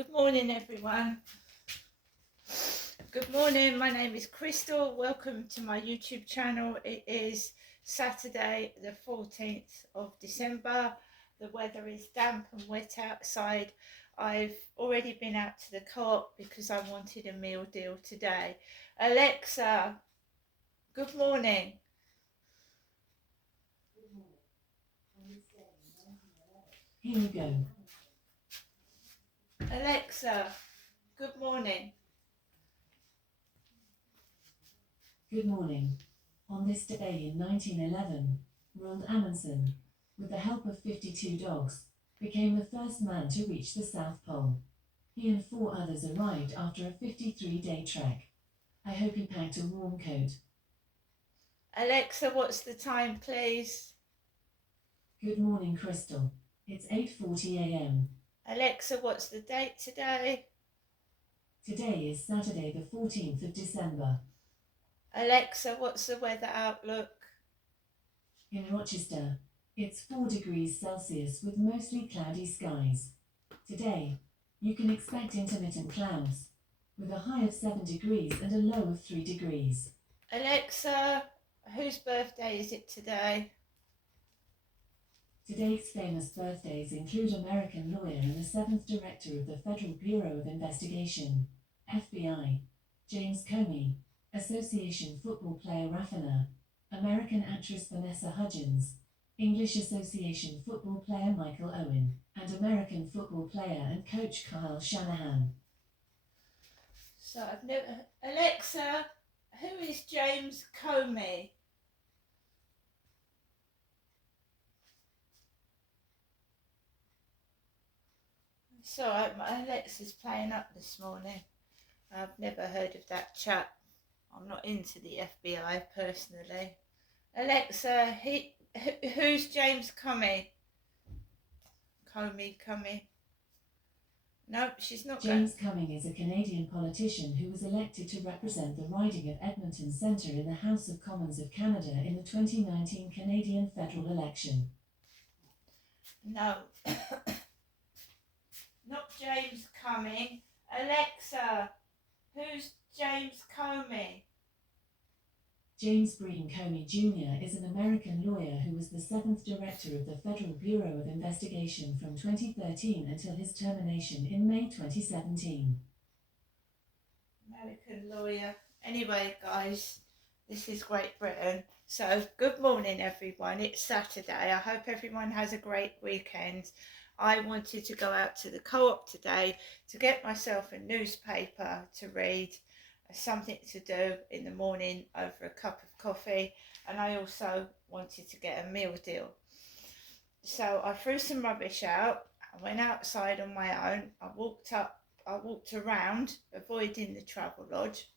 Good morning, everyone. Good morning. My name is Crystal. Welcome to my YouTube channel. It is Saturday, the 14th of December. The weather is damp and wet outside. I've already been out to the co-op because I wanted a meal deal today. Alexa, good morning. Here you go. Alexa, good morning. Good morning. On this day in 1911, Roald Amundsen, with the help of 52 dogs, became the first man to reach the South Pole. He and 4 others arrived after a 53-day trek. I hope you packed a warm coat. Alexa, what's the time, please? Good morning, Crystal. It's 8:40 a.m. Alexa, what's the date today? Today is Saturday the 14th of December. Alexa, what's the weather outlook? In Rochester, it's 4 degrees Celsius with mostly cloudy skies. Today, you can expect intermittent clouds, with a high of 7 degrees and a low of 3 degrees. Alexa, whose birthday is it today? Today's famous birthdays include American lawyer and the 7th Director of the Federal Bureau of Investigation, FBI, James Comey, Association football player Rafinha, American actress Vanessa Hudgens, English Association football player Michael Owen, and American football player and coach Kyle Shanahan. So I've never... Alexa, who is James Comey? Sorry, my Alexa's playing up this morning. I've never heard of that chap. I'm not into the FBI personally. Alexa, who's James Comey? Comey. Nope, she's not. James Comey is a Canadian politician who was elected to represent the riding of Edmonton Centre in the House of Commons of Canada in the 2019 Canadian federal election. No. Not James Comey. Alexa, who's James Comey? James Breeden Comey Jr. is an American lawyer who was the 7th Director of the Federal Bureau of Investigation from 2013 until his termination in May 2017. American lawyer. Anyway, guys, this is Great Britain. So, good morning, everyone. It's Saturday. I hope everyone has a great weekend. I wanted to go out to the co-op today to get myself a newspaper to read, something to do in the morning over a cup of coffee, and I also wanted to get a meal deal. So I threw some rubbish out. I went outside on my own. I walked around, avoiding the travel lodge,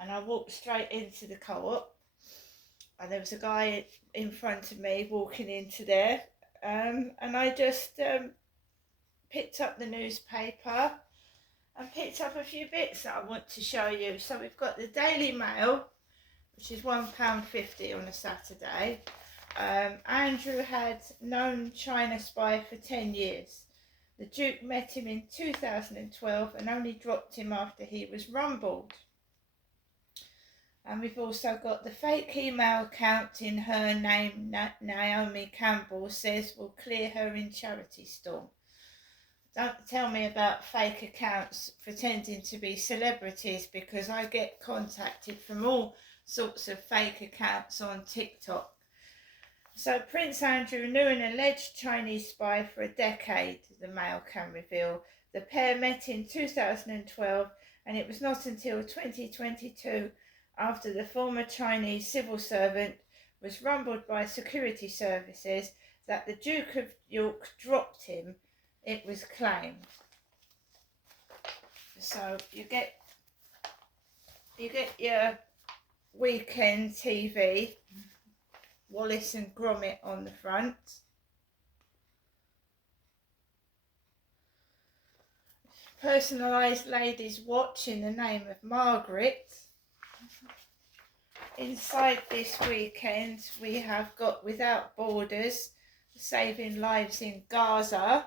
and I walked straight into the co-op, and there was a guy in front of me walking into there, and I just picked up the newspaper and picked up a few bits that I want to show you. So we've got the Daily Mail, which is £1.50 on a Saturday. Andrew had known China spy for 10 years. The Duke met him in 2012 and only dropped him after he was rumbled. And we've also got the fake email account in her name, Naomi Campbell, says will clear her in charity storm. Don't tell me about fake accounts pretending to be celebrities, because I get contacted from all sorts of fake accounts on TikTok. So Prince Andrew knew an alleged Chinese spy for a decade, the Mail can reveal. The pair met in 2012, and it was not until 2022, after the former Chinese civil servant was rumbled by security services, that the Duke of York dropped him, it was claimed. So you get your weekend TV, Wallace and Gromit on the front. Personalised ladies' watch in the name of Margaret. Inside this weekend we have got Without Borders, saving lives in Gaza.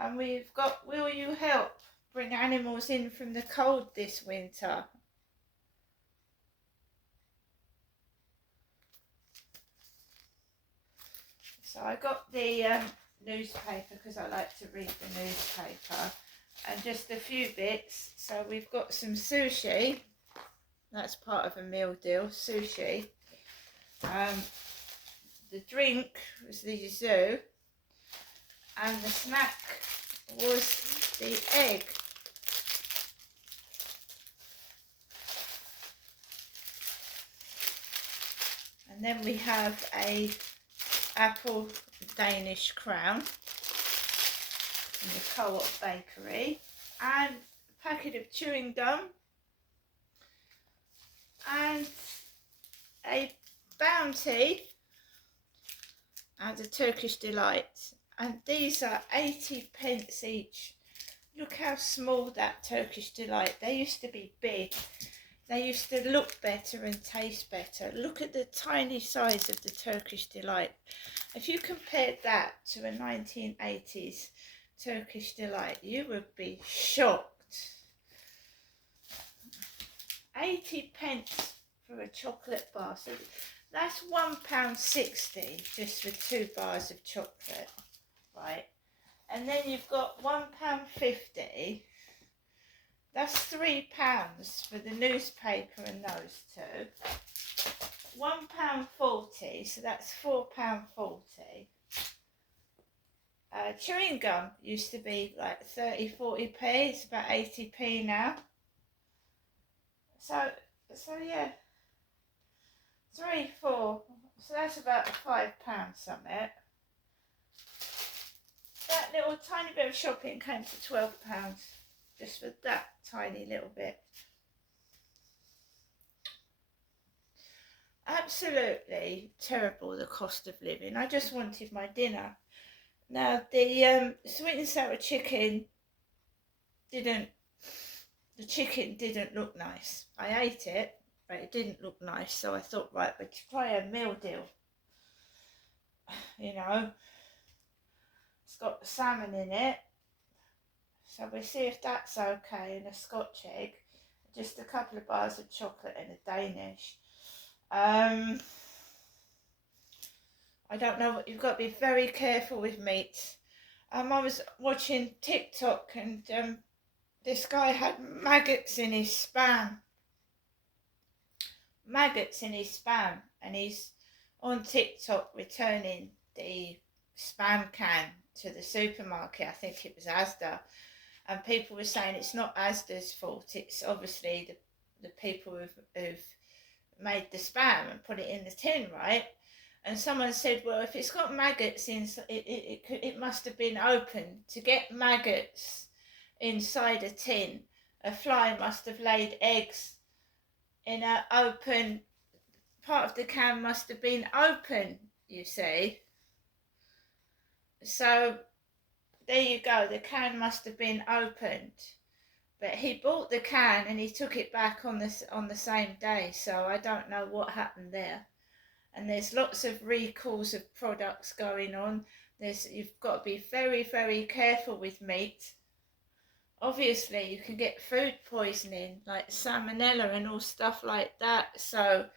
And we've got Will You Help bring animals in from the cold this winter. So I got the newspaper because I like to read the newspaper, and just a few bits. So we've got some sushi. That's part of a meal deal, sushi. The drink was the yuzu, and the snack was the egg. And then we have a apple Danish crown from the Co-op bakery, and a packet of chewing gum, and a Bounty, and a Turkish Delight. And these are 80p each. Look how small that Turkish Delight. They used to be big. They used to look better and taste better. Look at the tiny size of the Turkish Delight. If you compared that to a 1980s Turkish Delight, you would be shocked. 80p for a chocolate bar. So that's £1.60 just for 2 bars of chocolate, right? And then you've got £1.50. That's £3 for the newspaper and those two. £1.40, so that's £4.40. Chewing gum used to be like 30-40p. It's about 80p now. So yeah, 3, 4. So that's about £5 something. That little tiny bit of shopping came to £12 just for that tiny little bit. Absolutely terrible, the cost of living. I just wanted my dinner. Now the sweet and sour chicken didn't look nice. I ate it, but it didn't look nice, so I thought, right, we'll try a meal deal. You know, it's got salmon in it, so we'll see if that's okay, and a Scotch egg, just a couple of bars of chocolate and a Danish. I don't know what, you've got to be very careful with meat. I was watching TikTok, and this guy had maggots in his spam. And he's on TikTok returning the spam can to the supermarket. I think it was Asda. And people were saying it's not Asda's fault. It's obviously the people who've made the spam and put it in the tin, right? And someone said, well, if it's got maggots in, it must have been opened. To get maggots inside a tin, a fly must have laid eggs in an open, part of the can must have been open, you see. So there you go, the can must have been opened. But he bought the can and he took it back on the same day, so I don't know what happened there. And there's lots of recalls of products going on. You've got to be very, very careful with meat. Obviously, you can get food poisoning, like salmonella and all stuff like that. So,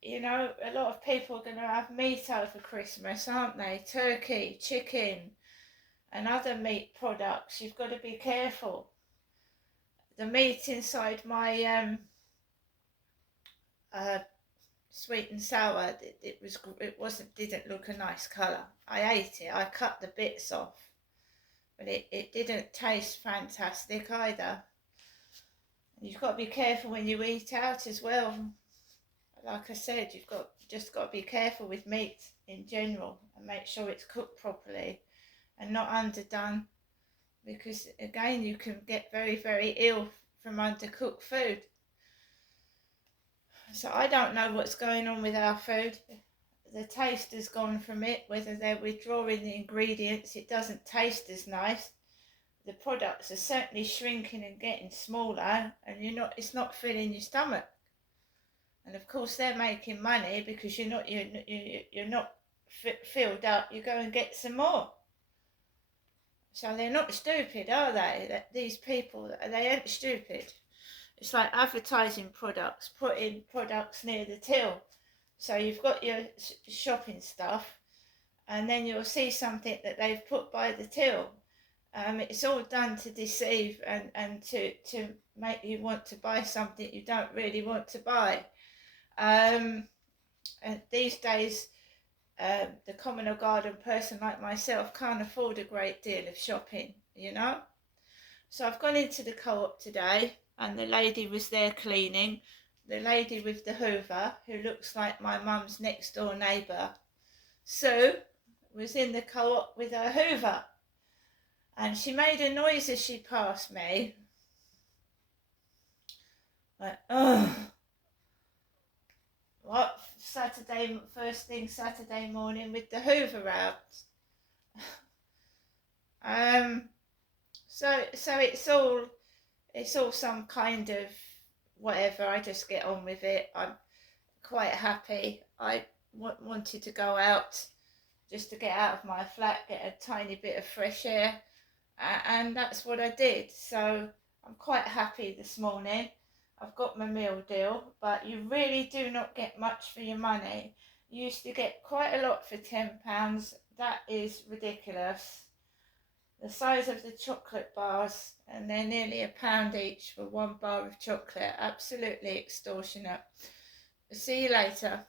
you know, a lot of people are going to have meat over Christmas, aren't they? Turkey, chicken, and other meat products. You've got to be careful. The meat inside my sweet and sour, didn't look a nice colour. I ate it. I cut the bits off, but it didn't taste fantastic either. You've got to be careful when you eat out as well. Like I said, you've just got to be careful with meat in general and make sure it's cooked properly and not underdone, because again you can get very, very ill from undercooked food. So I don't know what's going on with our food. The taste has gone from it, whether they're withdrawing the ingredients, it doesn't taste as nice. The products are certainly shrinking and getting smaller, and it's not filling your stomach. And of course they're making money because you're not filled up. You go and get some more. So they're not stupid, are they? These people, they ain't stupid. It's like advertising products, putting products near the till. So you've got your shopping stuff, and then you'll see something that they've put by the till. It's all done to deceive and to make you want to buy something you don't really want to buy. And these days, the common or garden person like myself can't afford a great deal of shopping, you know. So I've gone into the co-op today, and the lady was there cleaning. The lady with the hoover, who looks like my mum's next door neighbour, Sue, was in the co-op with her hoover, and she made a noise as she passed me, like, oh, what, first thing Saturday morning with the hoover out. So it's all some kind of whatever. I just get on with it. I'm quite happy. I wanted to go out just to get out of my flat, get a tiny bit of fresh air, and that's what I did. So I'm quite happy this morning. I've got my meal deal, but you really do not get much for your money. You used to get quite a lot for £10. That is ridiculous. The size of the chocolate bars, and they're nearly £1 each for one bar of chocolate. Absolutely extortionate. See you later.